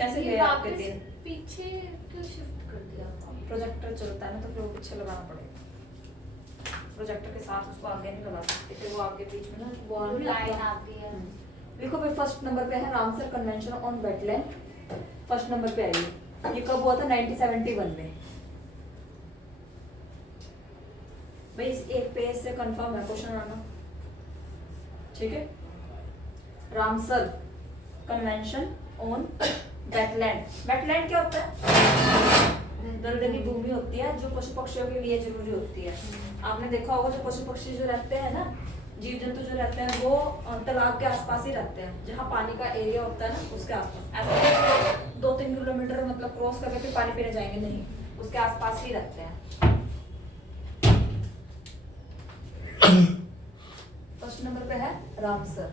कैसे ये गए आपके वापस दिन? पीछे क्यों शिफ्ट कर दिया आपने? प्रोजेक्टर चलता है ना, तो फिर वो पीछे लगाना पड़ेगा। प्रोजेक्टर के साथ उसको आगे नहीं लगा सकते, फिर वो आगे बीच में ना वो नहीं लाइन लगता। आती है। देखो भाई, फर्स्ट नंबर पे है Ramsar convention on wetland, first number पे आई है। ये कब हुआ था? 1971 में। भाई इस एक पेज से कंफर्म है क्वेश्चन आना, ठीक है। Ramsar convention on wetland. Wetland क्या होता है? दलदली भूमि होती है जो पशु पक्षियों के लिए जरूरी होती है। आपने देखा होगा जो पशु पक्षी जो रहते हैं ना, जीव जंतु जो रहते हैं, वो तालाब के आसपास ही रहते हैं, जहाँ पानी का एरिया होता है ना उसके आसपास। ऐसा नहीं कि 2-3 किलोमीटर मतलब क्रॉस करके फिर पानी पीने जाएंगे, नहीं, उसके आसपास ही रहते हैं। फर्स्ट नंबर पे है रामसर।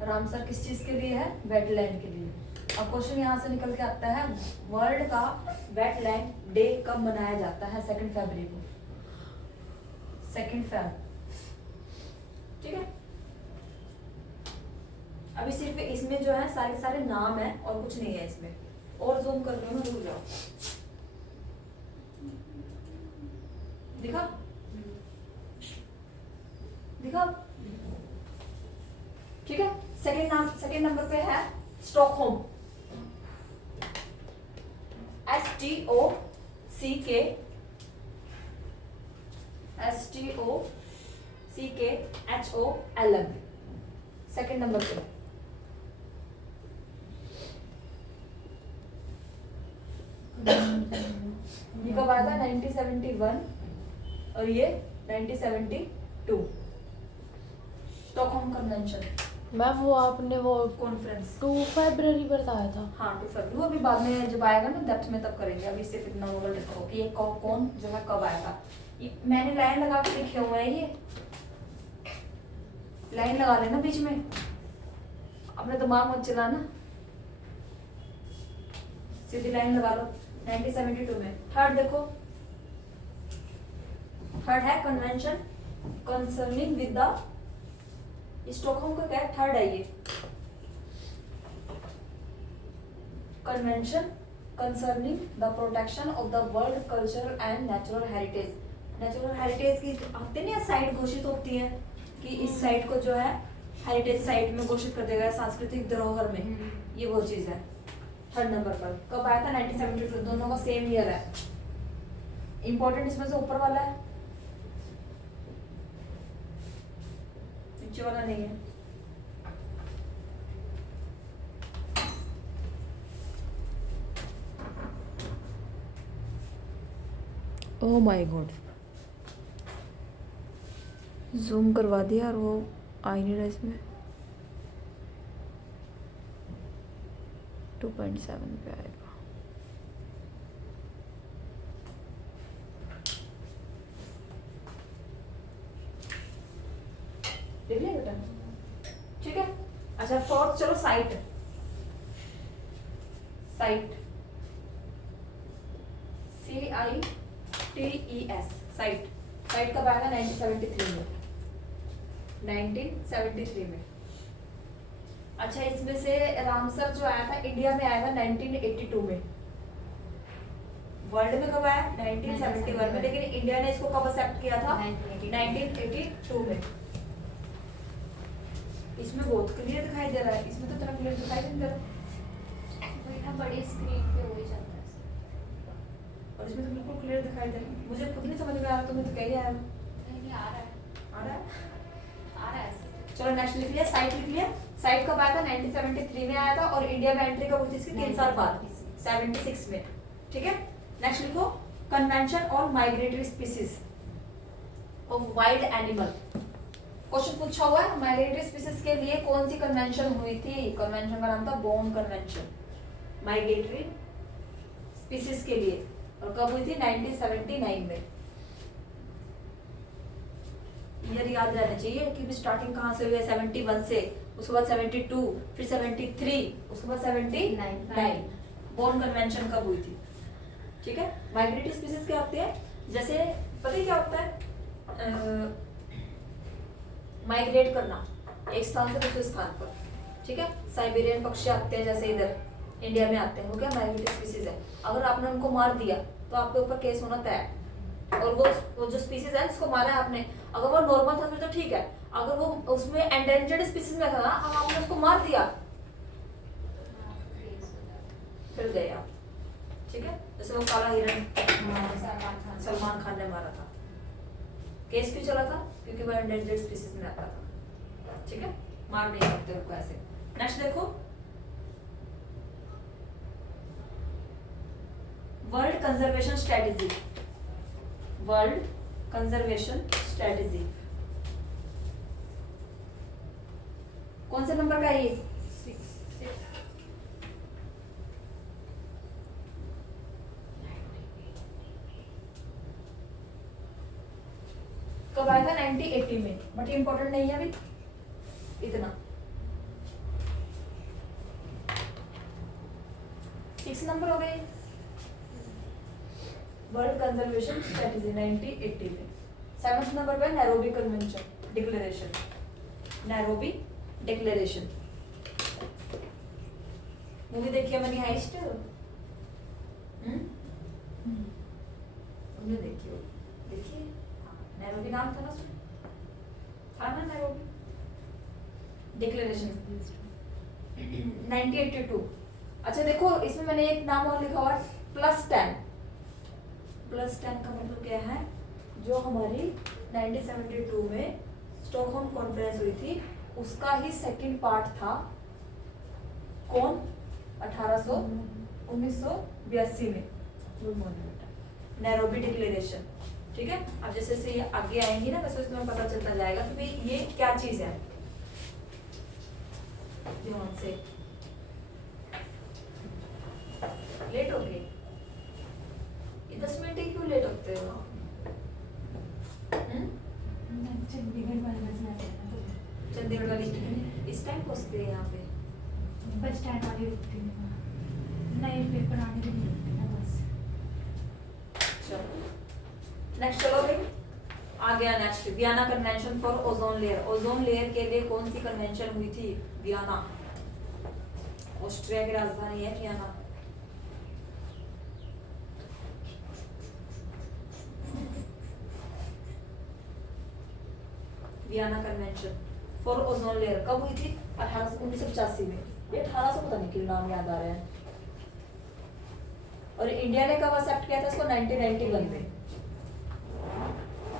रामसर किस चीज के लिए है? वेटलैंड के लिए। अब क्वेश्चन यहाँ से निकल के आता है, वर्ल्ड का वेटलैंड डे कब मनाया जाता है? 2 फरवरी को, 2 फरवरी, ठीक है। अभी सिर्फ इसमें जो है सारे सारे नाम है और कुछ नहीं है इसमें। और जूम कर दो ना, रुक जाओ, दिखा दिखा, ठीक है। सेकेंड नंबर पे है स्टॉकहोम, STOCKHOLM, सेकेंड नंबर पे। ये कब आया था? 1971 और ये 1972, स्टॉकहोम कन्वेंशन मैम वो आपने वो कॉन्फ्रेंस। 2 फरवरी बताया था। हाँ 2 फरवरी, वो अभी बाद में जब आएगा ना डेप्थ में तब करेंगे। अभी सिर्फ इतना नॉलेज रखो कि ये कौन जो है कब आएगा। मैंने लाइन लगा के लिखे हुए हैं, ये लाइन लगा लेना बीच में, अपने दिमाग मत चलाना, सीधी लाइन लगा लो। 1972 में थर्ड देखो, थर्ड है convention concerning with the, Stockholm का क्या है? थर्ड है ये, convention concerning the protection of the world cultural and natural heritage. Natural heritage की आते नहीं साइट घोषित होती है कि इस साइट को जो है हेरिटेज साइट में घोषित कर देगा, सांस्कृतिक धरोहर में, ये वो चीज है। थर्ड नंबर पर कब आया था? 1972, दोनों का सेम ईयर है। इंपॉर्टेंट इसमें से ऊपर वाला है, नीचे वाला नहीं है। ओह माय गॉड, जूम करवा दिया और वो आ ही नहीं रहा इसमें। 2.7 पे आएगा। देख लिया बेटा, ठीक है। अच्छा फोर्थ, चलो site, site CITES, site. Site कब आया था? 1973 में, 1973 में। अच्छा इसमें से रामसर जो आया था इंडिया में आया था 1982 में। वर्ल्ड में कब आया? 1971 में, लेकिन इंडिया ने इसको कब एक्सेप्ट किया था? 1982 में। इसमें बहुत क्लियर दिखाई दे रहा है, इसमें तो इतना क्लियर दिखाई नहीं दे रहा, वही ना, बड़ी स्क्रीन पे वही चलता है। और इसमें तो बिल्कुल क्लियर दिखाई दे रहा है। मुझे खुद नहीं समझ में आ रहा, तुम्हें तो क्या ही आया? नहीं आ रहा है, आ रहा है। आ रहा है ऐसे। चलो नेक्स्ट लिख लिया, साइट लिख लिया। साइट कब आया था? 1973 में आया था, और इंडिया में एंट्री कब हुई थी इसकी? 3 साल बाद, 76 में, ठीक है। नेक्स्ट लिखो, convention on migratory species of wild animal. Question पूछा हुआ है, माइग्रेटरी स्पीसीज के लिए कौन सी कन्वेंशन हुई थी? कन्वेंशन का नाम था बोन कन्वेंशन, माइग्रेटरी स्पीसीज के लिए, और कब हुई थी? 1979 में। ईयर याद रहना चाहिए कि स्टार्टिंग कहाँ से हुई है? 71 से, उसके बाद 72, फिर 73, उसके बाद 79। बोन कन्वेंशन कब हुई थी? ठीक है। माइग्रेटरी स्पीसीज क्या होती है? जैसे पता है क्या होता है? माइग्रेट करना एक स्थान से दूसरे स्थान पर, ठीक है। साइबेरियन पक्षी आते हैं जैसे इधर इंडिया में आते हैं, वो क्या माइग्रेटरी स्पीसीज है। अगर आपने उनको मार दिया तो आपके ऊपर केस होना तय है। और वो जो स्पीसीज है जिसको मारा है आपने, अगर वो नॉर्मल था फिर तो ठीक है। अगर वो उसमें एंडेंजर्ड स्पीसीज में था ना, अब आपने उसको मार दिया फिर गए आप, ठीक है। जैसे वो काला हिरन सलमान खान ने मारा था, केस क्यों चला था? क्योंकि वो एंडेंजर्ड स्पीसीज में आता था, ठीक है। मार नहीं सकते उनको ऐसे। नेक्स्ट देखो, world conservation strategy. World conservation strategy कौन से नंबर का है ये? 6 कब आया था? 1980 में, बट इंपॉर्टेंट नहीं है अभी इतना। 6 नंबर हो गए। वर्ल्ड कंजर्वेशन स्ट्रेटेजी 1980 में। 7th नंबर पे Nairobi convention declaration. Nairobi declaration movie देखी है मनी हाइस्ट? तुमने देखी हो? देखिए, नैरोबी नाम था ना उसमें, था ना नैरोबी डिक्लेरेशन 1982। अच्छा देखो, इसमें मैंने एक नाम और लिखा हुआ है +10। +10 का मतलब क्या है? जो हमारी 1972 में स्टॉकहोम कॉन्फ्रेंस हुई थी उसका ही सेकंड पार्ट था। कौन? 1982 में नैरोबी डिक्लेरेशन, ठीक है। अब जैसे जैसे ये आगे आएंगी ना वैसे उसमें पता चलता जाएगा कि भाई ये क्या चीज है। ध्यान से, लेट हो गई ये 10 मिनट ही क्यों लेट होते हो? चंडीगढ़ वाली इस टाइम पहुंचते हैं यहाँ पे? बस स्टैंड वाली रुकती है नए पेपर आने के लिए रुकती है बस। चलो नेक्स्ट, चलो भाई आ गया next. Vienna convention for ozone layer. Ozone layer के लिए कौन सी कन्वेंशन हुई थी? वियना, ऑस्ट्रिया की राजधानी है Vienna. Vienna convention for ozone layer कब हुई थी? 1985 में। ये 1800 पता नहीं क्यों नाम याद आ रहा है। और इंडिया ने कब एक्सेप्ट किया था इसको? 1991 में।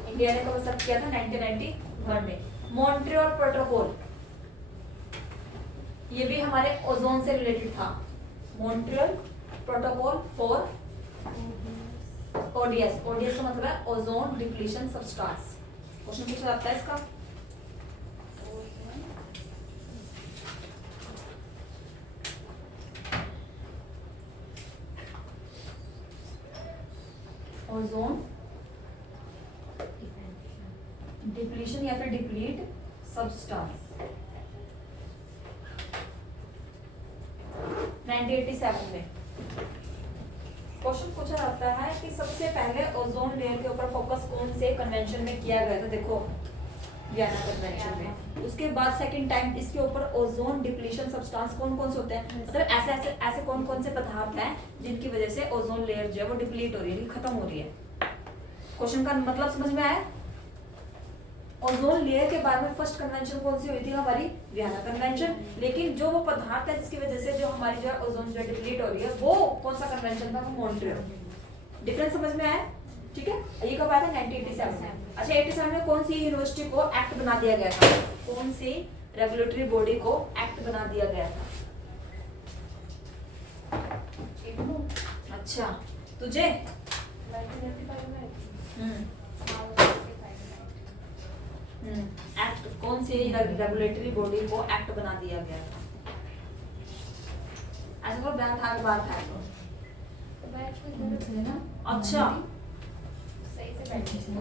इंडिया ने कब एक्सेप्ट किया था? 1991 में। मॉन्ट्रियल प्रोटोकॉल, ये भी हमारे ओजोन से रिलेटेड था। Montreal Protocol for ODS. ODS का मतलब है ओजोन डिप्लीशन सबस्टेंस। क्वेश्चन पूछा जाता है इसका। ओजोन डिप्लीशन या फिर डिप्लीट सबस्टेंस 1987 में। क्वेश्चन पूछा जाता है कि सबसे पहले ओजोन लेयर के ऊपर फोकस कौन से कन्वेंशन में किया गया था? देखो वियना कन्वेंशन में। उसके बाद सेकंड टाइम इसके ऊपर ओजोन डिप्लीशन सब्सटेंस कौन कौन से होते हैं, मतलब ऐसे ऐसे ऐसे कौन कौन से पदार्थ हैं जिनकी वजह से ओजोन लेयर जो है वो डिप्लीट हो रही है, खत्म हो रही है। क्वेश्चन का मतलब समझ में आया? ओजोन लेयर के बारे में फर्स्ट कन्वेंशन कौन सी हुई थी? हमारी वियना कन्वेंशन। लेकिन जो वो पदार्थ है जिसकी वजह से जो हमारी जो है ओजोन जो डिप्लीट हो रही है वो कौन सा कन्वेंशन था? वो मॉन्ट्रियल। डिफरेंस समझ में आया? ठीक है, ये कब आया था? 1987 में। अच्छा 87 में कौन सी यूनिवर्सिटी को एक्ट बना दिया गया था? कौन सी रेगुलेटरी बॉडी को एक्ट बना दिया गया था? अच्छा तुझे एक्ट कौन सी रेगुलेटरी बॉडी को एक्ट बना दिया गया था? ऐसा कोई बैंक था बात है तो अच्छा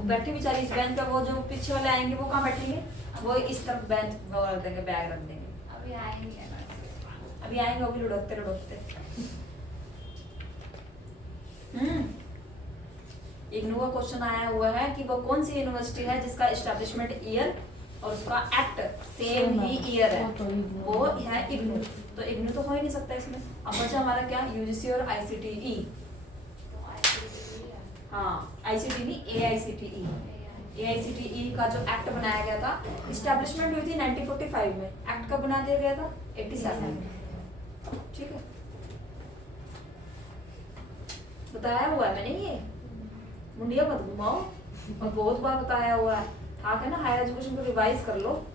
बैठे बेचारी इस बेंच पे, वो जो पीछे वाले आएंगे वो कहाँ बैठेंगे? वो इस तरफ बेंच वो रख देंगे, बैग रख देंगे। अभी आएंगे वो भी लुढ़कते लुढ़कते। इग्नू का क्वेश्चन आया हुआ है कि वो कौन सी यूनिवर्सिटी है जिसका एस्टेब्लिशमेंट ईयर और उसका एक्ट सेम ही ईयर है, वो तो इग्नू वो है इग्नू। तो इग्नू तो हो ही नहीं सकता इसमें। अब बचा हमारा क्या, यूजीसी और आईसीटीई। हाँ आईसीटी नहीं, एआईसीटीई। एआईसीटीई का जो एक्ट बनाया गया था, इस्टेब्लिशमेंट हुई थी 1945 में, एक्ट कब बना दिया गया था 87 में। ठीक है, बताया हुआ है मैंने, ये मुंडिया मत घुमाओ, और बहुत बार बताया हुआ है। हाँ है ना, हायर एजुकेशन को रिवाइज कर लो,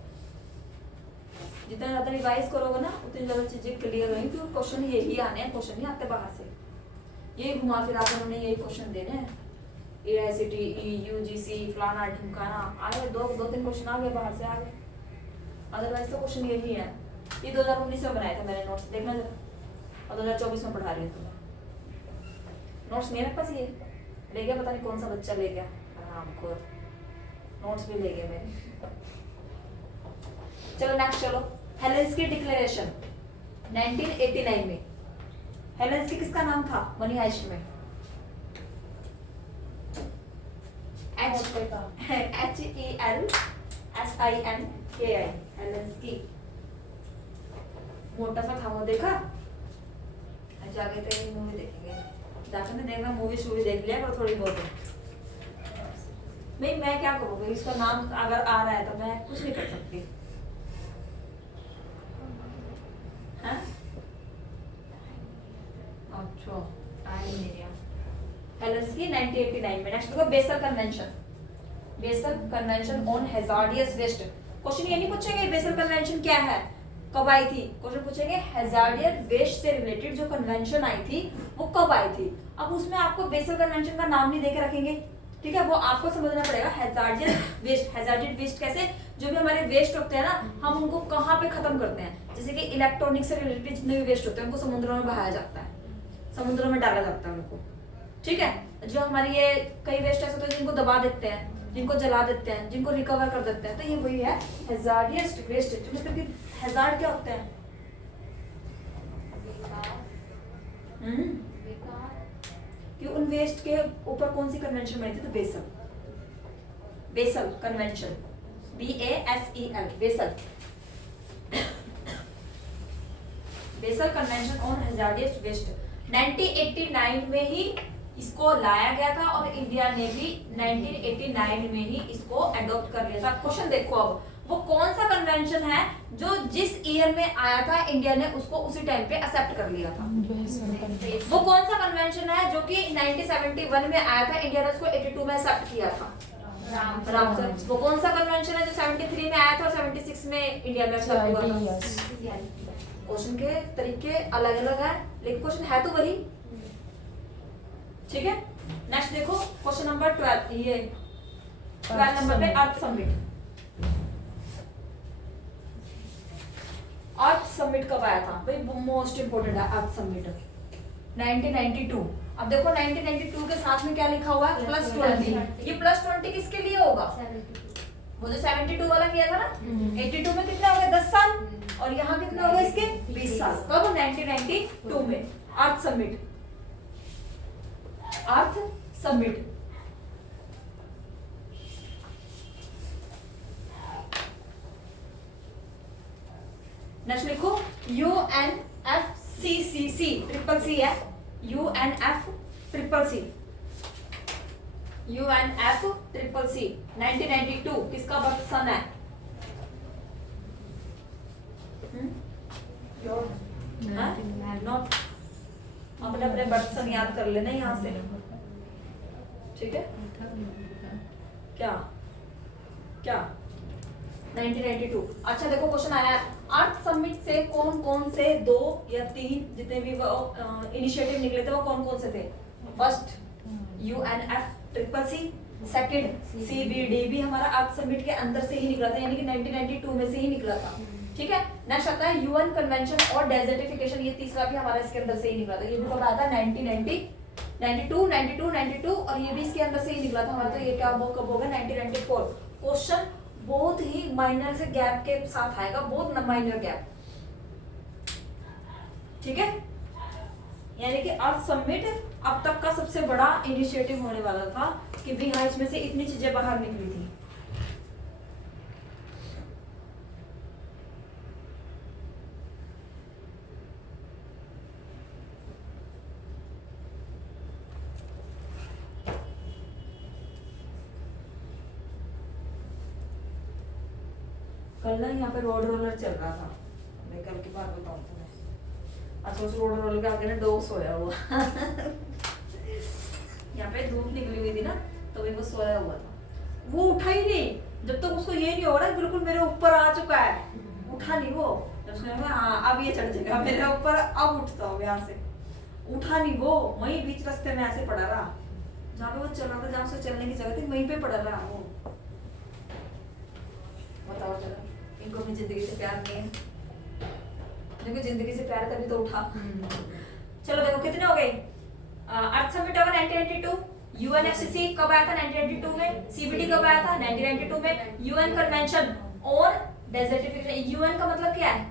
जितना ज्यादा रिवाइज करोगे ना उतनी ज्यादा चीजें क्लियर होंगी, क्योंकि क्वेश्चन यही आने हैं, क्वेश्चन नहीं आते बाहर से, यही घुमा फिरा कर उन्होंने यही क्वेश्चन देने हैं। एआईसीटीई, यूजीसी, फलाना ढिमकाना, आगे दो तीन क्वेश्चन आ गए बाहर से, आ गए, अदरवाइज तो क्वेश्चन यही है। ये 2019 में बनाया था मैंने नोट्स, देखना जरा, और 2024 में पढ़ा रही हूँ तुम्हें। नोट्स मेरे पास ये ले गया, पता नहीं कौन सा बच्चा ले गया, हमको नोट्स भी ले गए मेरे। चलो नेक्स्ट, चलो हेलेंस्की डिक्लेरेशन 1989 में। हेलेंस्की किसका नाम था मनी हाइस्ट में? HELSINKI, Helsinki. मोटा सा था वो, देखा? जाके तो मूवी देखेंगे, जाकर नहीं देखना, मूवी शूवी देख लिया करो थोड़ी बहुत। नहीं मैं क्या करूँगी, इसका नाम अगर आ रहा है तो मैं कुछ नहीं कर सकती। हाँ? अच्छा, टाइम नहीं है। हेलेंस्की 1989 में। नेक्स्ट देखो, Basel convention. Basel convention on hazardous waste. Question ये नहीं पूछेंगे बेसल कन्वेंशन क्या है, कब आई थी, क्वेश्चन पूछेंगे हैजार्डियस वेस्ट से रिलेटेड जो कन्वेंशन आई थी वो कब आई थी। अब उसमें आपको बेसल कन्वेंशन का नाम नहीं देके रखेंगे, ठीक है, वो आपको समझना पड़ेगा। हैजार्डियस वेस्ट, हैजार्डियस वेस्ट कैसे, जो भी हमारे वेस्ट होते हैं ना, हम उनको कहाँ पे खत्म करते हैं, जैसे कि इलेक्ट्रॉनिक से रिलेटेड जितने भी वेस्ट होते हैं उनको समुद्रों में बहाया जाता है, समुद्रों में डाला जाता है उनको, ठीक है। जो हमारे ये कई वेस्ट ऐसे होते हैं जिनको दबा देते हैं, जिनको जला देते हैं, जिनको रिकवर कर देते हैं, तो ये वही है हैजार्डियस वेस्ट। मतलब कि हैजार्ड क्या होते हैं, कि उन वेस्ट के ऊपर कौन सी कन्वेंशन बनी थी, तो Basel, Basel convention, BASEL, Basel, Basel convention on hazardous waste 1989 में ही इसको लाया गया था, और इंडिया ने भी 1989 में ही इसको एडॉप्ट कर लिया था। क्वेश्चन देखो, अब वो कौन सा कन्वेंशन है जो जिस ईयर में आया था इंडिया ने उसको उसी टाइम पे एक्सेप्ट कर लिया था। वो कौन सा कन्वेंशन है जो कि 1971 में आया था, इंडिया ने उसको 82 में एक्सेप्ट किया था, रामसर। वो कौन सा कन्वेंशन है जो 73 में आया था और 76 में इंडिया में एक्सेप्ट हुआ था। क्वेश्चन के तरीके अलग अलग है, लेकिन क्वेश्चन है तो वही, ठीक है। नेक्स्ट देखो क्वेश्चन नंबर 12, ये 12 नंबर पे अर्थ समिट। अर्थ समिट कब आया था भाई, मोस्ट इंपोर्टेंट है अर्थ समिट 1992। अब देखो 1992 के साथ में क्या लिखा हुआ है, +20। ये +20 किसके लिए होगा, वो जो 72 वाला किया था ना, 82 में कितने हो गए 10 साल, और यहाँ कितने हो गए इसके 20 साल। कब 1992 में अर्थ समिट, अर्थ समिट। नेक्स्ट लिखो UNFCCC, ट्रिपल सी है, UNFCCC, UNFCCC 1992 किसका बर्थ सन है, नॉट, अपने अपने बर्थ सन याद कर लेना यहाँ से, ठीक है। क्या क्या 1992। अच्छा देखो क्वेश्चन आया है, अर्थ समिट से कौन कौन से 2 या 3 जितने भी इनिशिएटिव निकले थे वो कौन कौन से थे। फर्स्ट UNFCCC, सेकंड CBD भी हमारा अर्थ समिट के अंदर से ही निकला था, यानी कि 1992 में से ही निकला था, ठीक है। नेक्स्ट आता है UN कन्वेंशन और डेजर्टिफिकेशन, ये तीसरा भी हमारा इसके अंदर से ही निकला था, ये भी कब आया था 1992 और ये भी इसके अंदर से ही निकला था हमारा, तो ये क्या कब होगा 1994। क्वेश्चन बहुत ही माइनर से गैप के साथ आएगा, बहुत माइनर गैप, ठीक है। यानी कि अर्थ समिट अब तक का सबसे बड़ा इनिशिएटिव होने वाला था कि भी हाँ इसमें से इतनी चीजें बाहर निकली थी। कल ना यहाँ पे रोड रोलर चल रहा था, मैं कल की बात बताऊँ तुम्हें। अच्छा उस रोड रोलर के आगे ना डॉग सोया हुआ यहाँ पे धूप निकली हुई थी ना, तो वो सोया हुआ था, वो उठा ही नहीं जब तक उसको ये नहीं हो रहा बिल्कुल मेरे ऊपर आ चुका है, उठा नहीं वो। जब उसको लगा हाँ अब ये चढ़ जाएगा मेरे ऊपर, अब उठता हूँ यहाँ से, उठा नहीं वो, वहीं बीच रास्ते में ऐसे पड़ा रहा, जहाँ पे वो चल रहा था, जहाँ से चलने की जगह थी वहीं पे पड़ा रहा वो। बताओ जरा, इनको अपनी जिंदगी से प्यार नहीं है? देखो जिंदगी से प्यार तभी तो उठा। चलो देखो कितने हो गए। अर्थ समिट होगा 1992, यूएनएफसीसी कब आया था 1992 में, सीबीडी कब आया था 1992 में, UN convention on desertification, UN का मतलब क्या है,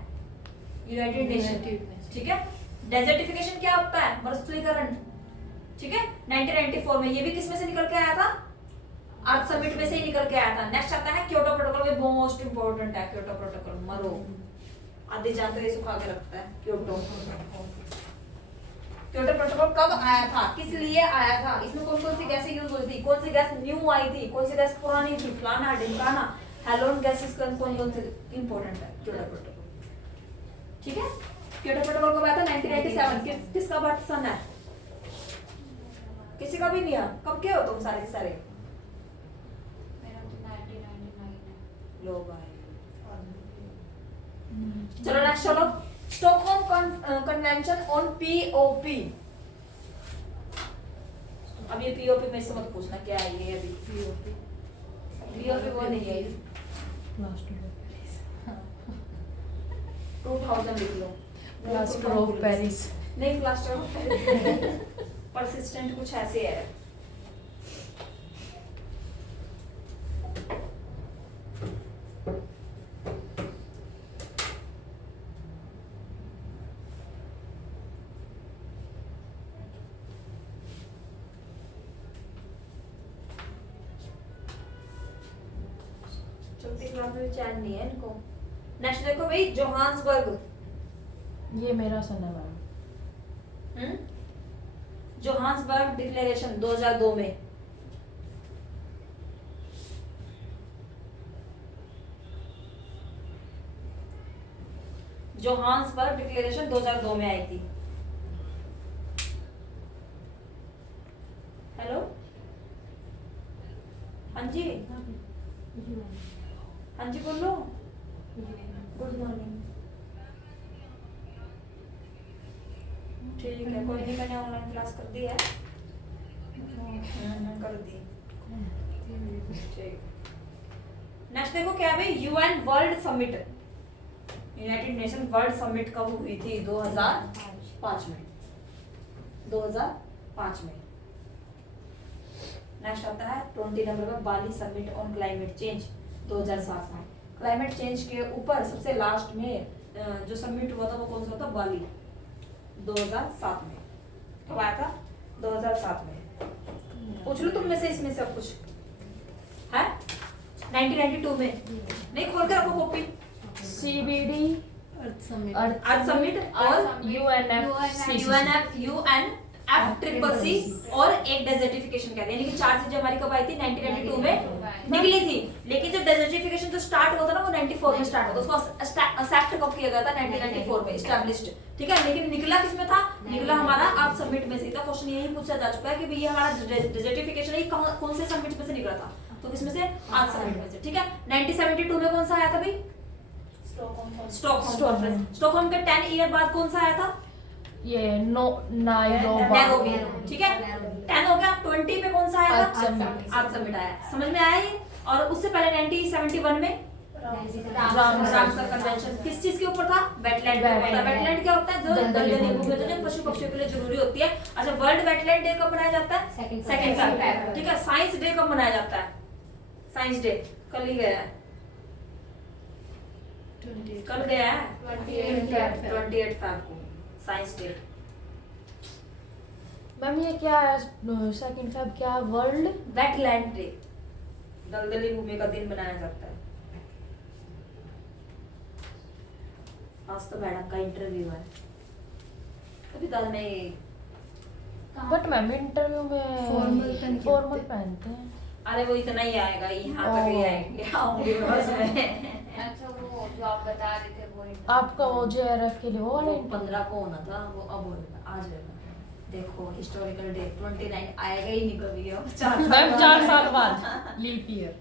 यूनाइटेड नेशन, ठीक है। डेजर्टिफिकेशन क्या होता है, मरुस्थलीकरण, ठीक है, 1994 में। ये भी किस में से निकल के आया था, अर्थ समिट में से ही निकल के आया था। नेक्स्ट आता है क्योटो प्रोटोकॉल, में मोस्ट इंपोर्टेंट है क्योटो प्रोटोकॉल, मरो आधे जानते हैं, सुखा के रखता है क्योटो। क्योटो प्रोटोकॉल कब आया था, किस लिए आया था, इसमें कौन कौन सी गैसें यूज हुई थी, कौन सी गैस न्यू आई थी, कौन सी गैस पुरानी थी, फलाना ढिमकाना, हैलोन गैसेस कौन कौन से इंपॉर्टेंट है क्योटो प्रोटोकॉल, ठीक है। क्योटो प्रोटोकॉल कब आया था 1997, किसका बर्थ सन है, किसी का भी नहीं है, कब के हो तुम सारे के सारे, मेरा तो 1999 है। लो भाई। चलो नेक्स्ट चलो, स्टॉकहोम कन्वेंशन ऑन पीओपी। अब ये पीओपी में से मत पूछना क्या है ये, अभी पीओपी वो नहीं है, 2000 लिख लो, प्लास्टर ऑफ पेरिस। नहीं प्लास्टर ऑफ पेरिस, परसिस्टेंट कुछ ऐसे है। चौथी क्लास में चैन नहीं है इनको। नेक्स्ट देखो भाई, जोहान्सबर्ग, ये मेरा सन है मैम। जोहान्सबर्ग डिक्लेरेशन 2002 में, जोहान्सबर्ग डिक्लेरेशन 2002 में आई थी। हेलो हाँ जी, हाँ जी बोलो, गुड मॉर्निंग। ठीक है, कोई नहीं, मैंने ऑनलाइन क्लास कर दी है, कर दी। ठीक, नेक्स्ट देखो क्या है, UN world summit, United nation world summit कब हुई थी, 2005 में, 2005 में। नेक्स्ट आता है 20 नंबर में, बाली समिट ऑन क्लाइमेट चेंज 2007 में। क्लाइमेट चेंज के ऊपर सबसे लास्ट में जो समिट हुआ था वो कौन सा था, बाली, 2007 में। कब आया था, 2007 में। पूछ लो तुम में से इसमें सब कुछ है, 1992 में। नहीं खोल कर रखो कॉपी। सीबीडी, अर्थ समिट, अर्थ समिट और UNFCCC और एक डेजर्टिफिकेशन कहते हैं, यानी कि 4 चीजें हमारी कब आई थी, 1992 में निकली थी। लेकिन जब डेजर्टिफिकेशन जो स्टार्ट हुआ था ना वो 94 में स्टार्ट हुआ था, उसको एक्सेप्ट कब किया गया था, 1994 में एस्टैब्लिश्ड, ठीक है। लेकिन निकला किसमें था, निकला हमारा अर्थ समिट में से था। क्वेश्चन यही पूछा जा चुका है कि भैया हमारा डेजर्टिफिकेशन है कौन से समिट में से निकला था, तो किसमें से, अर्थ समिट में से, ठीक है। 1972 में कौन सा आया था भाई, स्टॉकहोम कॉन्फ्रेंस। स्टॉकहोम के 10 ईयर बाद कौन सा आया था, ये नैरोबी, ठीक है। 10 हो गया। 20 में कौन सा आया था, अर्थ समिट आया, समझ में आया ये। और उससे पहले 1971 में रामसर कन्वेंशन किस चीज के ऊपर था, वेटलैंड के ऊपर था। वेटलैंड क्या होता है, जो दलदली भूमि होती है जो पशु पक्षियों के लिए जरूरी होती है। अच्छा, वर्ल्ड वेटलैंड डे कब मनाया जाता है, सेकंड फेब, ठीक है। साइंस डे कब मनाया जाता है, साइंस डे कल ही गया है, कल गया है 28 फेब को साइंस डे। मैम ये क्या है, सेकंड फेब क्या है, वर्ल्ड वेटलैंड डे, दलदली भूमि का दिन मनाया जाता है। आज तो मैडम का इंटरव्यू है, अभी तक मैं, बट मैम इंटरव्यू में फॉर्मल पहनते हैं। अरे वो इतना ही आएगा, यहाँ तक ही आएंगे, आऊंगी बस में। अच्छा वो जो आप बता रहे थे वो आपका वो JRF के लिए वो वाला वो 15 को होना था, वो अब होना आज होगा। देखो हिस्टोरिकल डे 29 आएगा ही नहीं कभी, अब 4 साल बाद लीप ईयर।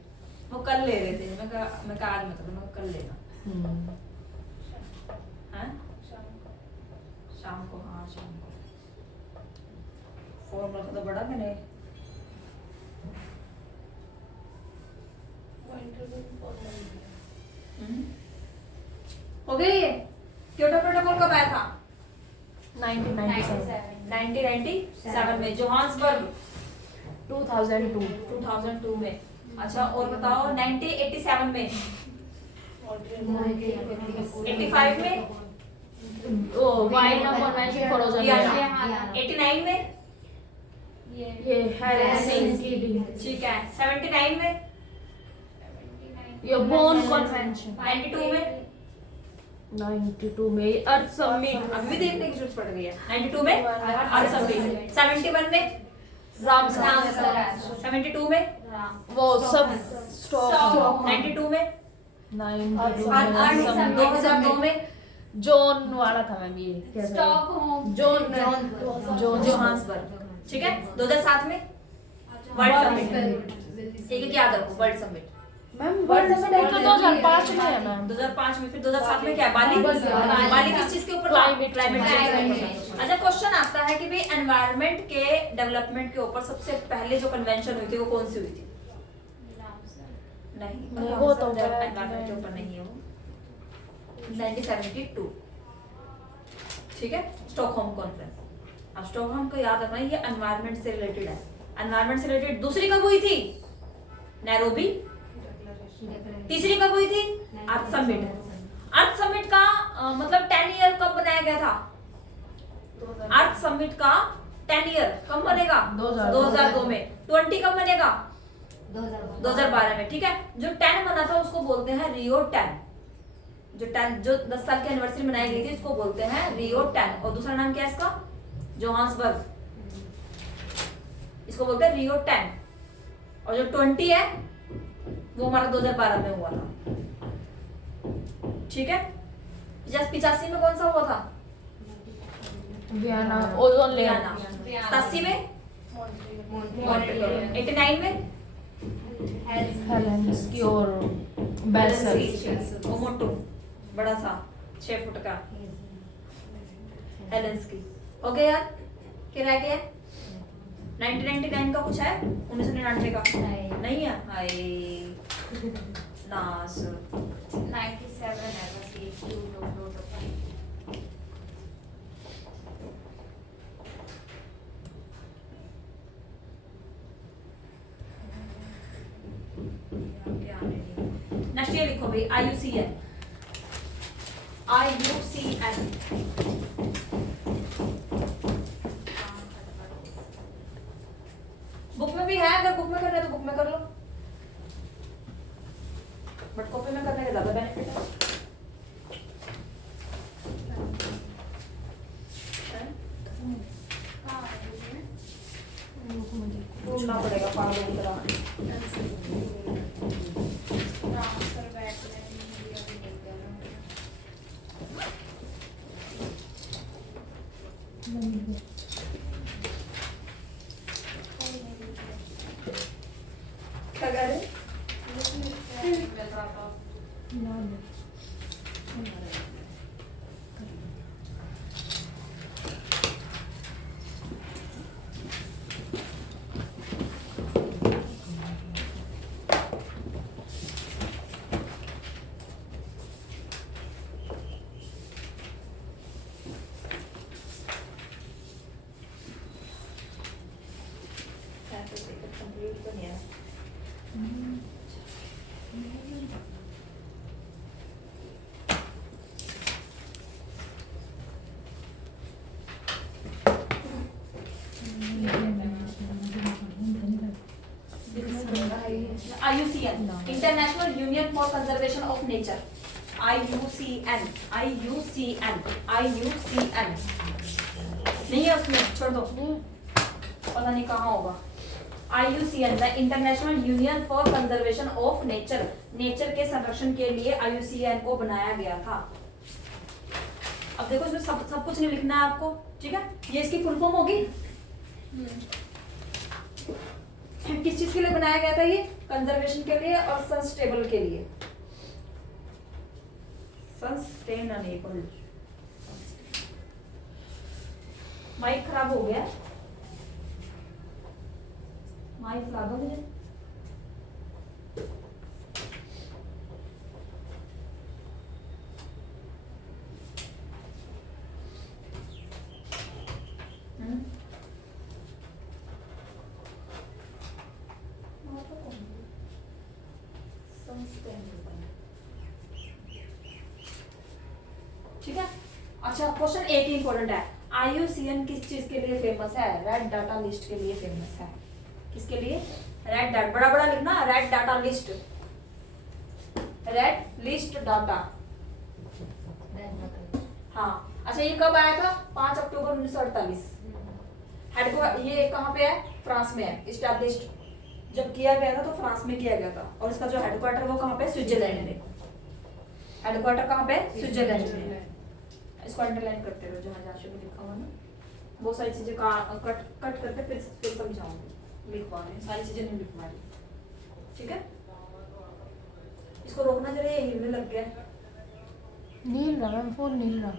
वो कल ले रहे थे, मैं कहा आज मत, मैं कल लेना हैं शाम को। हाँ शाम को फॉर्मूला तो बड़ा मैंने हो गई ये। क्योटो प्रोटोकॉल कब आया था? 1997 1997 में। जोहान्सबर्ग 2002 में। अच्छा और बताओ 1987 में, 85 में, ओ Vienna convention for ozone Vienna, layer. 89 में, ये हेलसिंकी ठीक है, 79 में, ये बोन कन्वेंशन 92 में, 92 में अर्थ समिट अभी भी देखने की जरूरत पड़ गई है। 92 में अर्थ समिट, 71 में रामसर 72 में वो सब स्टॉक 92 में 92 2002 में में जोन वाला था मैम ये कैसा स्टॉकहोम जोन जोहान्सबर्ग, ठीक है। 2007 में वर्ल्ड समिट, एक याद रखो world summit. Ma'am world summit तो 2005 में है मैम। 2005 में, फिर 2007 में क्या बाली? बाली किस चीज के ऊपर? Climate climate change। चेंज। अच्छा क्वेश्चन आता है कि भाई एनवायरनमेंट के डेवलपमेंट के ऊपर सबसे पहले जो कन्वेंशन हुई थी वो कौन सी हुई थी? नहीं वो तो एनवायरनमेंट के ऊपर नहीं है वो, 1972, ठीक है, स्टॉकहोम कॉन्फ्रेंस। अब स्टॉकहोम को याद रखना, ये एनवायरनमेंट से रिलेटेड है। एनवायरनमेंट से रिलेटेड दूसरी कब हुई थी? नैरोबी। तीसरी कब हुई थी? अर्थ समिट। अर्थ समिट का मतलब 10 ईयर कब बनाया गया था? अर्थ समिट का 10 ईयर कब बनेगा? 2002 में। 20 कब बनेगा? 2012 में, ठीक है। जो 10 बना था उसको बोलते हैं रियो 10। जो 10 साल की एनिवर्सरी मनाई गई थी उसको बोलते हैं रियो 10। और दूसरा नाम क्या है इसका? जोहान्सबर्ग, इसको बोलते हैं रियो 10। और जो 20 है वो हमारा 2012 में हुआ था, ठीक है। 85 में कौन सा हुआ था? Vienna ozone layer. 87 में मॉन्ट्रियल। 89 में हेलेंस्की और बेल्सेल वो मोटो बड़ा सा 6 फुट का हेलेंस्की। हो गया यार, क्या रह गया? 1999 का कुछ है? 1999 का नहीं है। हाय नास 97 है बस ये दो नेक्स्ट ये लिखो भाई, IUCN। बुक में भी है, अगर बुक में करना है तो बुक में कर लो, बट कॉपी में करने का ज्यादा बेनिफिट है। पूछना पड़ेगा पागलों की तरह। क्या कह रहे? कंप्लीट तो नहीं है। IUCN, International Union for Conservation of Nature। IUCN नहीं है उसमें, छोड़ दो, पता नहीं कहाँ होगा। IUCN the international union for conservation of nature, nature के संरक्षण के लिए IUCN को बनाया गया था। अब देखो इसमें सब कुछ नहीं लिखना है आपको, ठीक है। ये इसकी फुल फॉर्म होगी। किस चीज के लिए बनाया गया था ये? कंजर्वेशन के लिए और सस्टेनेबल के लिए। सस्टेनेबल। माइक खराब हो गया, माइक ला दो मुझे। ठीक है। अच्छा, क्वेश्चन 8 इंपॉर्टेंट है। IUCN किस चीज के लिए फेमस है? रेड डाटा लिस्ट के लिए फेमस है। किसके लिए? रेड डाटा, बड़ा बड़ा लिखना, red data list, red list data. हाँ, अच्छा ये कब आया था? 5 अक्टूबर 1948। हेडक्वार्टर ये कहाँ पे है? फ्रांस में है। इस्टेब्लिश्ड जब किया गया था तो फ्रांस में किया गया था, और इसका जो हेडक्वार्टर वो कहाँ पे? स्विट्जरलैंड में। हेडक्वार्टर कहाँ पे? स्विट्जरलैंड में। इसको अंडरलाइन करते रहो जहाँ जहाँ पे लिखा हुआ ना, वो सारी चीजें कट करके फिर समझाऊंगी, लिखवा रहे सारी चीजें नहीं लिखवा रही, ठीक है। इसको रोकना जरा, ये हिलने लग गया। नील रहा मैम, फोन नील रहा।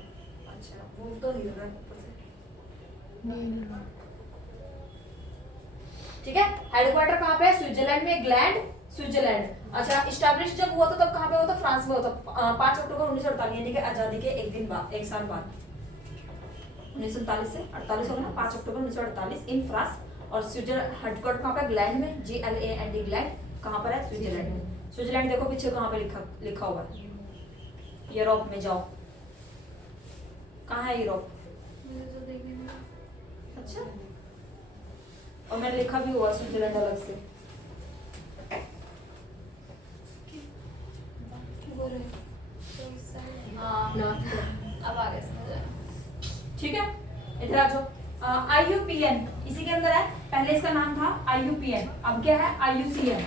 अच्छा, वो तो हिल रहा है ऊपर से, नील रहा। ठीक है। हेडक्वार्टर कहाँ पे है? स्विट्जरलैंड में, ग्लैंड, स्विट्जरलैंड। अच्छा, इस्टेब्लिश जब हुआ था तब कहाँ पे हुआ था? फ्रांस में हुआ था। 5 अक्टूबर 1948, यानी कि आजादी के एक दिन बाद, एक साल बाद। 1947 से 48 होगा ना, 5 अक्टूबर 1948 इन फ्रांस। और स्विट्जरलैंड हेडक्वार्टर कहाँ पे? ग्लैंड में, GLAND, ग्लैंड। कहाँ पर है? स्विट्जरलैंड में। स्विट्जरलैंड देखो पीछे कहाँ पे लिखा हुआ है। यूरोप में जाओ, कहाँ है यूरोप? अच्छा, और मैंने लिखा भी हुआ स्विट्जरलैंड अलग से। अब आ गया समझ। ठीक है, इधर आ जाओ। IUPN इसी के अंदर है। पहले इसका नाम था IUPN, अब क्या है? IUCN।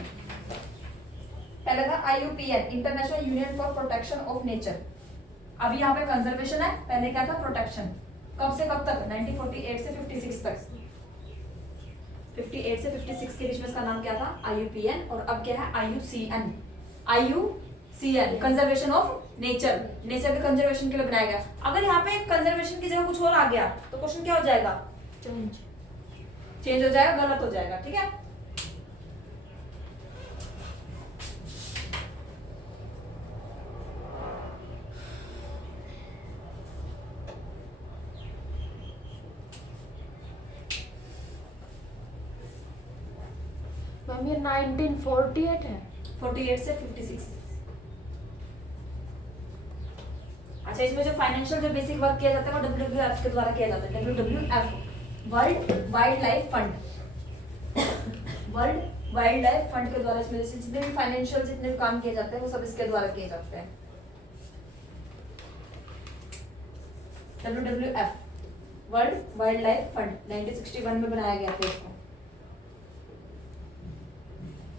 पहले था IUPN, international union for protection of nature. अभी यहाँ पे कंजर्वेशन है, पहले क्या था? प्रोटेक्शन। कब से कब तक? 1948 से 56 तक। 58 से 56 के बीच में इसका नाम क्या था? IUPN। और अब क्या है? IUCN। IUCN conservation of nature, nature के कंजर्वेशन के लिए बनाया गया। अगर यहाँ पे कंजर्वेशन की जगह कुछ और आ गया तो क्वेश्चन क्या हो जाएगा? चेंज हो जाएगा, गलत हो जाएगा, ठीक है। मैम ये 1948 है। 48 से 56। अच्छा, इसमें जो फाइनेंशियल जो बेसिक वर्क किया जाता है वो WWF के द्वारा किया जाता है। WWF world wild life fund, world wild life fund के द्वारा इसमें जितने भी फाइनेंशियल जितने भी काम किए जाते हैं वो सब इसके द्वारा किए जाते हैं। WWF world wild life fund 1961 में बनाया गया था इसको,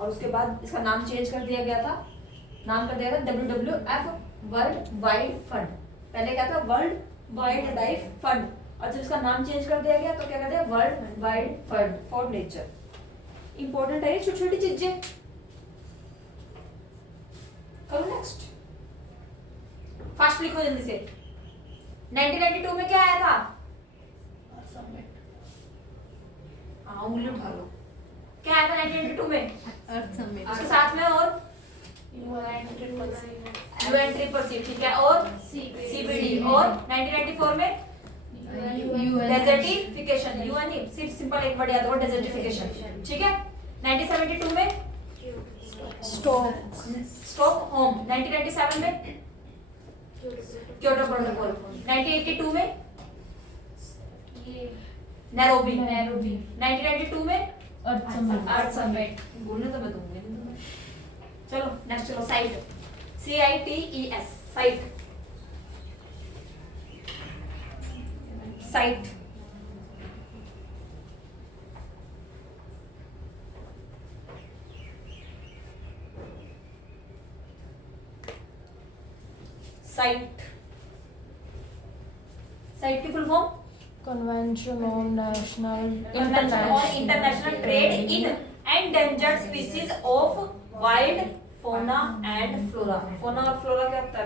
और उसके बाद इसका नाम चेंज कर दिया गया था। नाम कर दिया था WWF वर्ल्ड वाइल्ड फंड। पहले क्या था? वर्ल्ड वाइल्ड लाइफ फंड, और जब इसका नाम चेंज कर दिया गया तो क्या कर दिया? World wild fund for nature. Important है ये छोटी छोटी चीजें। करो नेक्स्ट, फास्ट लिखो जल्दी से। 1992 में क्या आया था? हाँ, उंगली उठा लो। क्या आया था 1992 में? अर्थ समिट। उसके साथ में और UN ट्रिपल सी, ठीक है, और CBD। और 1994 में डेजर्टिफिकेशन। UN सिर्फ सिंपल एक वर्ड याद रखो, डेजर्टिफिकेशन, ठीक है। 1972 में स्टॉकहोम। 1997 में क्योटो प्रोटोकॉल। 1982 में नैरोबी। 1992 में अर्थ समिट। बोलने तो मैं दूंगी नहीं तुम्हें। चलो नेक्स्ट, चलो site, CITES, site, site. Site की full form convention on national international trade in endangered species of wild फोना एंड फ्लोरा। फोना और फ्लोरा क्या होता है?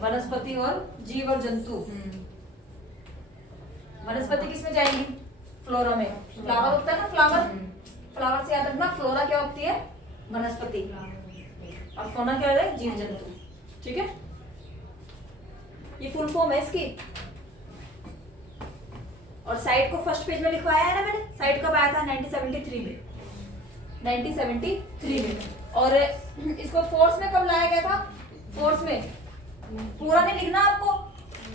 वनस्पति और जीव और जंतु। वनस्पति किसमें जाएंगी? फ्लोरा में। फ्लावर होता है ना, फ्लावर, फ्लावर से याद रखना, फ्लोरा क्या होती है? वनस्पति, और फोना क्या है? जीव जंतु। ठीक है, ये फुल फॉर्म है इसकी। और साइट को फर्स्ट पेज में लिखवाया है ना मैंने। साइट कब आया था? 1973 में, 1973 में। और इसको फोर्स में कब लाया गया था? फोर्स में पूरा नहीं लिखना आपको,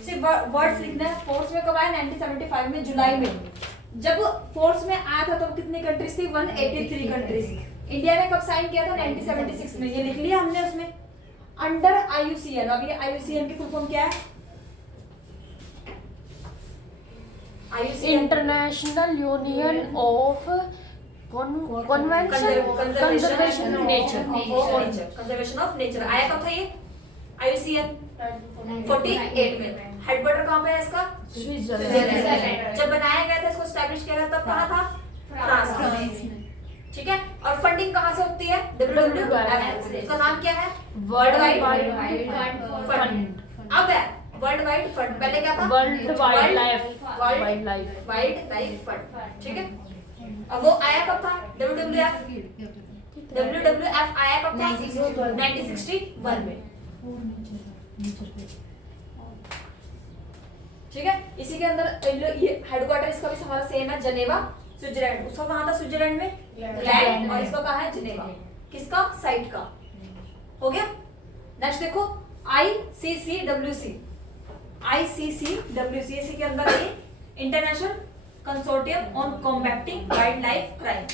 सिर्फ वर्ड्स लिखना है। फोर्स में कब आया? 1975 में, जुलाई में। जब फोर्स में आया था तो कितनी कंट्रीज थी? 183 कंट्रीज। इंडिया ने कब साइन किया था? 1976 में। ये लिख लिया हमने उसमें, अंडर IUCN। अब ये IUCN की फुल फॉर्म क्या है? International union of conservation nature. Conservation of nature आया कब था ये? IUCN 48 में। हेडक्वार्टर कहाँ पे है इसका? स्विट्जरलैंड। जब बनाया गया था, इसको एस्टैब्लिश किया गया तब कहाँ था? फ्रांस में। ठीक है, और फंडिंग कहाँ से होती है? WWF। इसका नाम क्या है? World wide fund. अब है वर्ल्ड वाइड फंड, पहले क्या था? World wild life fund. ठीक है, अब वो आया कब था? WWF आया कब था? 1961 में। ठीक है, इसी के अंदर ये हेडक्वार्टर इसका भी हमारा सेम है, जनेवा, स्विट्जरलैंड। उसका कहाँ था? स्विट्जरलैंड में, लैंड। और इसका कहाँ है? जनेवा। किसका? साइट का। हो गया। नेक्स्ट देखो, ICCWC। ICCWC इसी के अंदर है international consortium on combating wildlife crime.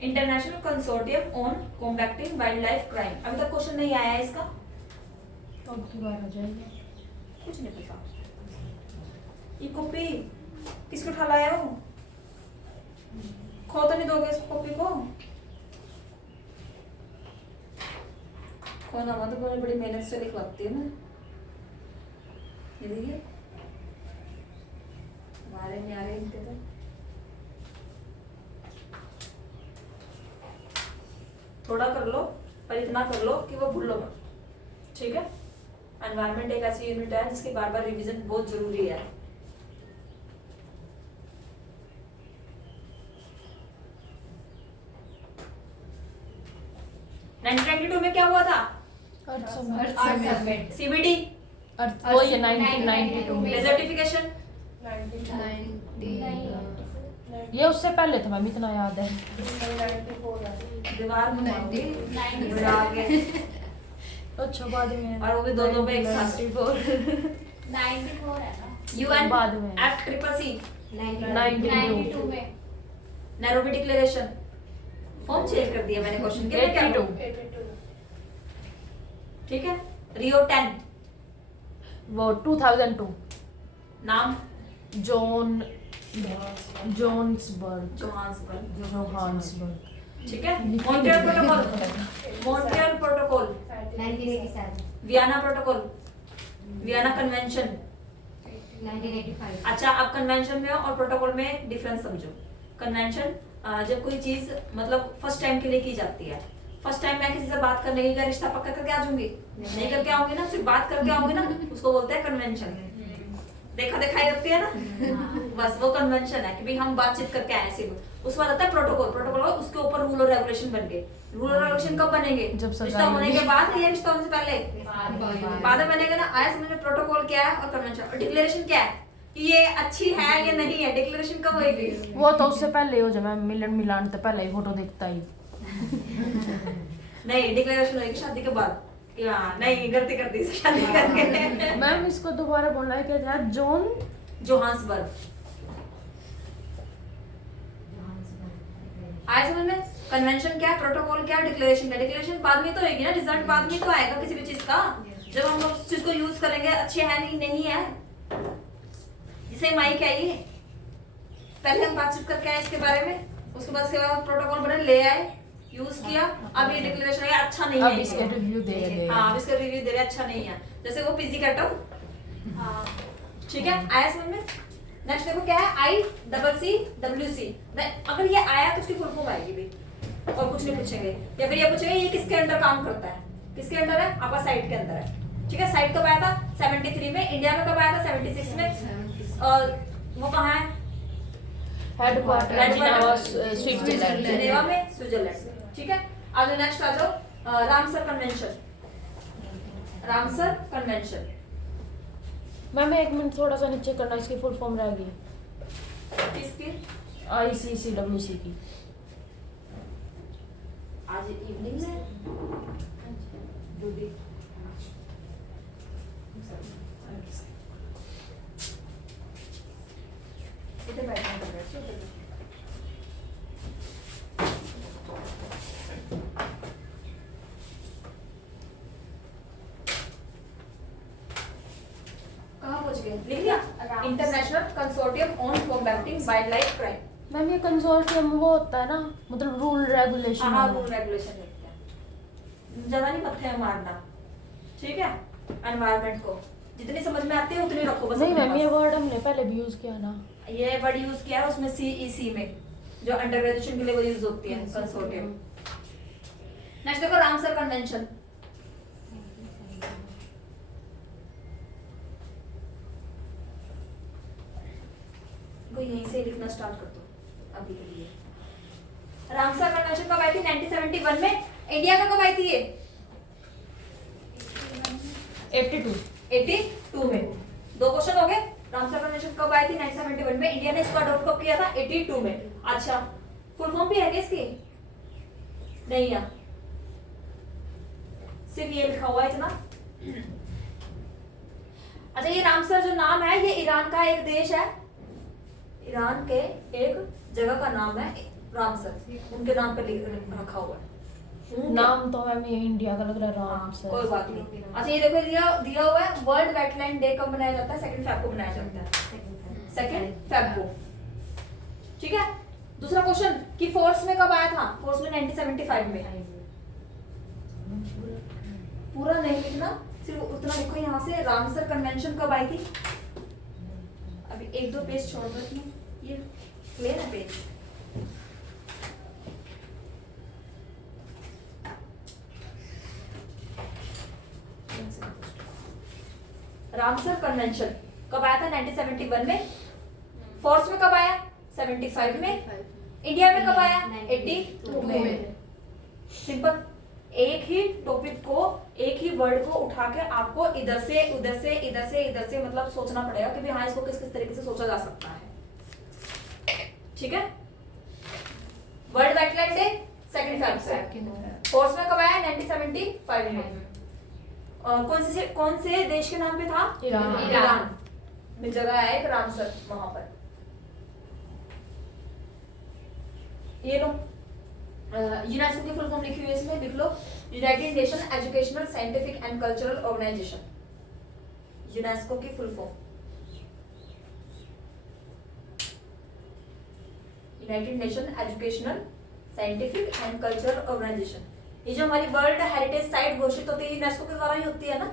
International consortium on combating wildlife crime. अभी तक क्वेश्चन नहीं आया है इसका, अब की बार आ जाएगा। कुछ नहीं पता। ये कॉपी किसको उठा लाया हो? खो तो नहीं दोगे इस कॉपी को? खोना मत, बड़ी बड़ी मेहनत से लिखवाती है ना। ये देखिए हमारे न्यारे इनके तो थोड़ा कर लो, पर इतना कर लो कि वो भूलो मत। ठीक है, एनवायरनमेंट एक ऐसी यूनिट है जिसकी बार बार रिवीजन बहुत जरूरी है। में क्या हुआ था? अर्थ समिट। CBD, वो ये 1992 में। डेजर्टिफिकेशन, ये उससे पहले था मैम, इतना याद है। दीवार में अच्छा बाद में, और वो भी दो पे एक साथ। 94 है ना? UN बाद में। FCCC 92 में। Nairobi declaration. फॉर्म चेंज कर दिया मैंने क्वेश्चन के लिए, क्या करूं? ठीक है, रियो 10 वो 2002 नाम जोहान्सबर्ग। ठीक है, Montreal protocol 1987, Vienna protocol, Vienna convention 1985। अच्छा, अब कन्वेंशन में और प्रोटोकॉल में डिफरेंस समझो। कन्वेंशन जब कोई चीज मतलब फर्स्ट टाइम के लिए की जाती है। फर्स्ट टाइम मैं किसी से बात करने की, क्या रिश्ता पक्का करके आ जाऊंगी? नहीं करके आऊंगी ना, सिर्फ बात करके आऊंगी ना, उसको बोलते हैं कन्वेंशन। देखा दिखाई होती है ना, बस वो कन्वेंशन है कि भाई हम बातचीत करके आए सिर्फ। उसके बाद आता है प्रोटोकॉल। प्रोटोकॉल उसके ऊपर रूल और रेगुलेशन बन गए। रूल और रेगुलेशन कब बनेंगे? जब रिश्ता होने के बाद या रिश्ता होने से पहले? बाद में बनेगा ना। आया समझ में? प्रोटोकॉल क्या है और कन्वेंशन। और डिक्लेरेशन क्या है कि ये अच्छी है या नहीं है। डिक्लेरेशन कब होगी? वो तो उससे पहले हो जाए मैम, मिलान तो पहले ही फोटो देखता ही। नहीं, डिक्लेरेशन होगी शादी के बाद। हाँ, नहीं गलती कर दी शादी करके। मैम इसको दोबारा बोलना है, क्या था? जोहान्सबर्ग। आया समझ में? कन्वेंशन क्या, प्रोटोकॉल क्या, डिक्लेरेशन क्या। डिक्लेरेशन बाद में तो होगी ना, रिजल्ट बाद में तो आएगा किसी भी चीज का। जब हम लोग उस चीज को यूज करेंगे, अच्छे है नहीं है। जैसे माइक है, ये पहले हम बातचीत करके आए इसके बारे में, उसके बाद प्रोटोकॉल बने, ले आए, यूज किया। अब ये डिक्लेरेशन है अच्छा नहीं है, अब इसके रिव्यू दे रहे हैं। हाँ, अब इसका रिव्यू दे रहे अच्छा नहीं है। जैसे वो पीजी कहता हूँ ठीक है, आया समझ में? नेक्स्ट देखो क्या है, ICCWC। अगर ये आया तो उसकी फुल फॉर्म आएगी भाई, और कुछ नहीं पूछेंगे। या फिर ये पूछेंगे ये किसके अंडर काम करता है, किसके अंडर है, आपका साइट के अंदर है। ठीक है, साइट कब आया था 73 में, इंडिया में कब आया था 76 में, और वो कहाँ है, हेडक्वार्टर जिनेवा स्विट्जरलैंड। जिनेवा में, स्विट्जरलैंड में। ठीक है, आ जाओ नेक्स्ट, आ जाओ Ramsar convention. Ramsar convention ma'am एक मिनट थोड़ा सा नीचे करना, इसकी फुल फॉर्म रह गई। किसकी, ICCWC की। आज इवनिंग में डूबी। इधर बैठना पड़ रहा है, कहाँ पहुंच गए, लिख लिया, international consortium on combating wild life crime. Ma'am ये कंसोर्टियम वो होता है ना, मतलब रूल रेगुलेशन। हाँ, रूल रेगुलेशन लिखते हैं, ज्यादा नहीं पत्ते हैं मारना। ठीक है, एनवायरनमेंट को जितनी समझ में आती है उतनी रखो बस। नहीं अपने मैम ये पास। वर्ड हमने पहले भी यूज किया ना। ये वर्ड यूज किया है उसमें CEC में, जो अंडर ग्रेजुएशन के लिए वो यूज होती है, कंसोर्टियम। नेक्स्ट देखो रामसर कन्वेंशन। को यहीं से लिखना स्टार्ट कर दो अभी के लिए। रामसर कन्वेंशन कब आई थी 1971 में, इंडिया में कब आई थी ये 82 में। दो क्वेश्चन हो गए। रामसर कन्वेंशन कब आई थी 1971 में, इंडिया ने इसको अडॉप्ट कब किया था 82 में। अच्छा, फुल फॉर्म भी है क्या इसकी, नहीं है, सिर्फ ये लिखा हुआ है इतना। अच्छा, ये रामसर जो नाम है ये ईरान का एक देश है, ईरान के एक जगह का नाम है रामसर, उनके नाम पे रखा हुआ है। नाम तो मैम ये इंडिया का लग रहा है रामसर। कोई बात नहीं। अच्छा, ये देखो दिया हुआ है, वर्ल्ड वेटलैंड डे कब मनाया जाता है, 2 फेब को मनाया जाता है, 2 फेब को। ठीक है, दूसरा क्वेश्चन कि फोर्स में कब आया था, फोर्स में 1975 में। पूरा नहीं लिखना, सिर्फ उतना लिखो यहाँ से, रामसर कन्वेंशन कब आई थी। अभी 1-2 पेज छोड़ दो इसमें, ये प्लेन है पेज। रामसर कन्वेंशन कब आया था 1971 में, फोर्स में कब आया 75 में, इंडिया में कब आया 82 में। सिंपल, एक ही टॉपिक को, एक ही वर्ड को उठा के आपको इधर से उधर से इधर से इधर से मतलब सोचना पड़ेगा कि हाँ इसको किस किस तरीके से सोचा जा सकता है। ठीक है, world wetland day 2 Feb. Force में कब आया 1975 में। कौन से देश के नाम पे था, ईरान में जगह है एक रामसर, वहां पर। ये लो, यूनेस्को की फुल फॉर्म लिखी हुई है इसमें, लिख लो, United Nation Educational Scientific and Cultural Organization, UNESCO की full form, United Nation Educational Scientific and Cultural Organization. ये जो हमारी वर्ल्ड हेरिटेज साइट घोषित होती है यूनेस्को के द्वारा ही होती है ना।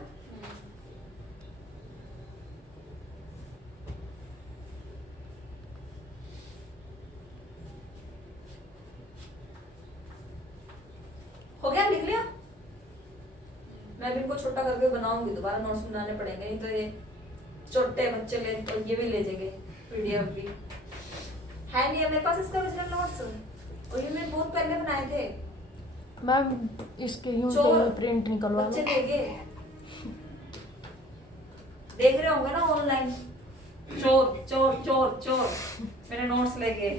हो गया, लिख लिया। मैं भी इनको छोटा करके बनाऊंगी, दोबारा नोट्स बनाने पड़ेंगे, नहीं तो ये छोटे बच्चे ले तो ये भी ले जाएंगे, PDF भी है नहीं मेरे पास इसका ओरिजिनल नोट्स, और ये मैंने बहुत पहले बनाए थे। मैम इसके यूं तो प्रिंट निकलवा लो। बच्चे देंगे, देख रहे होंगे ना ऑनलाइन, चोर चोर चोर चोर मेरे नोट्स लेके।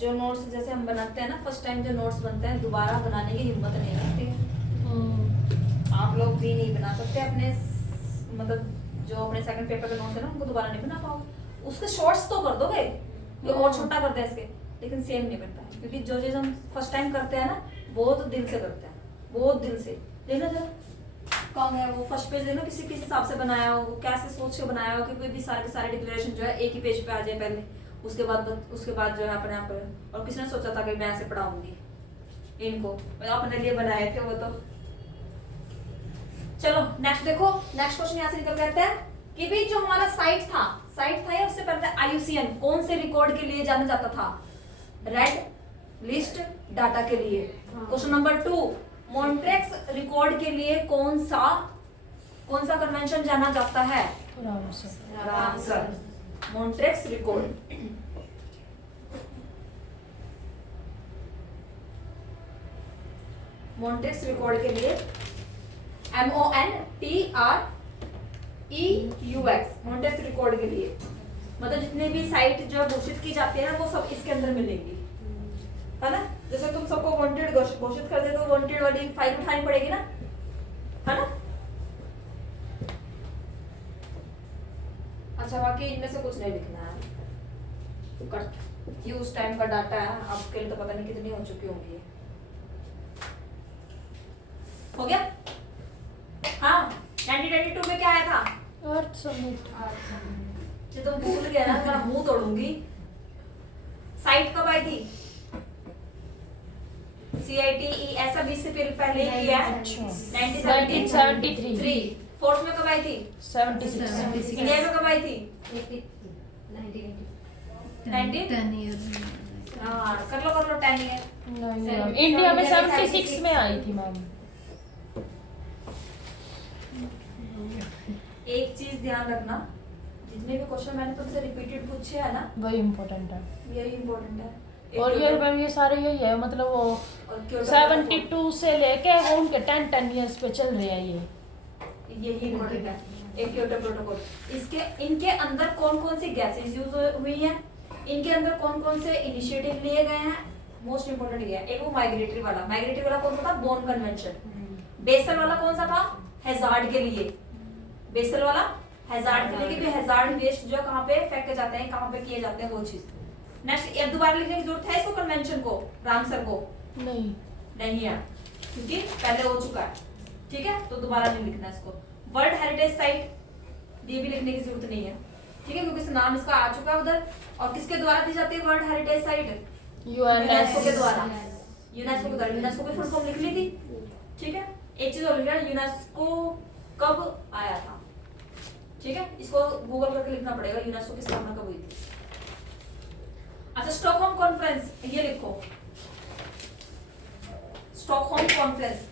जो नोट्स जैसे हम बनाते हैं ना, फर्स्ट टाइम जो नोट्स बनते हैं दोबारा बनाने की हिम्मत नहीं रखते हैं। आप लोग भी नहीं बना सकते अपने, मतलब जो अपने सेकंड पेपर के नोट्स है ना उनको दोबारा नहीं बना पाओगे। उसके शॉर्ट्स तो कर दोगे, ये और छोटा कर दे इसके, लेकिन सेम नहीं बनता है, क्योंकि जो चीज हम फर्स्ट टाइम करते हैं ना बहुत दिल से करते हैं, बहुत दिल से। देखना जरा कौन है वो फर्स्ट पेज, देखना किसी किस हिसाब से बनाया हो, कैसे सोच के बनाया हो कि कोई भी सारे के सारे डिक्लेरेशन जो है एक ही पेज पे आ जाए पहले, उसके बाद जो है अपने आप, और किसने सोचा था कि मैं ऐसे पढ़ाऊंगी। इनको मतलब अपने लिए बनाए थे वो तो। चलो नेक्स्ट देखो, नेक्स्ट क्वेश्चन यहाँ से निकल के आता है कि भाई जो हमारा साइट था या उससे पहले आईयूसीएन कौन से रिकॉर्ड के लिए जाना जाता था? रेड लिस्ट डाटा के लिए। क्वेश्चन नंबर 2, मॉन्ट्रेक्स रिकॉर्ड के लिए कौन सा कन्वेंशन जाना जाता है? रामसर। मॉन्ट्रेक्स रिकॉर्ड। मॉन्ट्रेक्स रिकॉर्ड के लिए MONTREUX मॉन्ट्रेक्स रिकॉर्ड के लिए मतलब जितने भी साइट जो घोषित की जाती है ना वो सब इसके अंदर मिलेंगी, है ना? जैसे तुम सबको वांटेड घोषित कर दे तो वांटेड वाली फाइल उठानी पड़ेगी ना, है ना? अच्छा बाकी इनमें से कुछ नहीं लिखना है, कट। ये उस टाइम का डाटा है, आपके लिए तो पता नहीं कितनी हो चुकी होंगी। हो गया? हाँ 1992 में क्या आया था? अर्थ समिट। जो तुम भूल गए ना तुम्हारा मुंह तोड़ूंगी। साइट कब आई थी? CITE ऐसा 20 से पहले ही किया है 1973। फोर्स में कब आई थी? 76। इंडिया में कब आई थी? 10 हाँ कर लो 10 ईयर। नहीं, इंडिया में 76 में आई थी मैम। एक चीज ध्यान रखना, जितने भी क्वेश्चन मैंने तुमसे रिपीटेड पूछे है ना वही इम्पोर्टेंट है। यही इम्पोर्टेंट है। और ये मैम ये सारे यही है मतलब वो और क्यों 72 से लेके वो उनके 10 इयर्स पे चल रहे हैं ये। यही इम्पोर्टेंट है। एक क्योटो प्रोटोकॉल, इनके अंदर कौन कौन सी गैसेस यूज हुई हैं, इनके अंदर कौन कौन से इनिशिएटिव लिए गए हैं, मोस्ट इंपोर्टेंट ये है। एक वो माइग्रेटरी वाला कौन सा था? Bone convention. बेसल वाला कौन सा था? हैजार्ड के लिए। बेसल वाला हैजार्ड के लिए कि हैजार्ड वेस्ट जो कहाँ पे फेंके जाते हैं, कहाँ पे किए जाते हैं वो चीज। नेक्स्ट अब दोबारा लिखने की जरूरत है इसको, कन्वेंशन को, रामसर को? नहीं है क्योंकि पहले हो चुका है, ठीक है? तो दोबारा नहीं लिखना इसको। वर्ल्ड हेरिटेज साइट ये भी लिखने की जरूरत नहीं है, ठीक है? क्योंकि नाम इसका आ चुका है उधर। और किसके द्वारा दी जाती है वर्ल्ड हेरिटेज साइट? यूनेस्को के द्वारा। यूनेस्को के द्वारा। यूनेस्को की फुल फॉर्म लिख ली थी, ठीक है? एक चीज और लिख रहा है, यूनेस्को कब आया था, ठीक है? इसको गूगल करके लिखना पड़ेगा, यूनेस्को की स्थापना कब हुई थी। अच्छा स्टॉकहोम कॉन्फ्रेंस ये लिखो, Stockholm conference.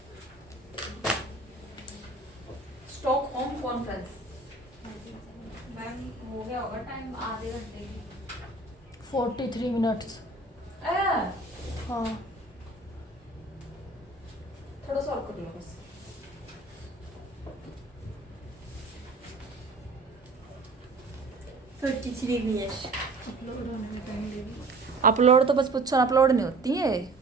Stockholm conference. Ma'am हो गया होगा टाइम, आधे घंटे की। 43 मिनट्स। हाँ थोड़ा सा और कर लो बस। अपलोड होने में टाइम लगेगा। अपलोड तो बस पूछो, अपलोड नहीं होती है।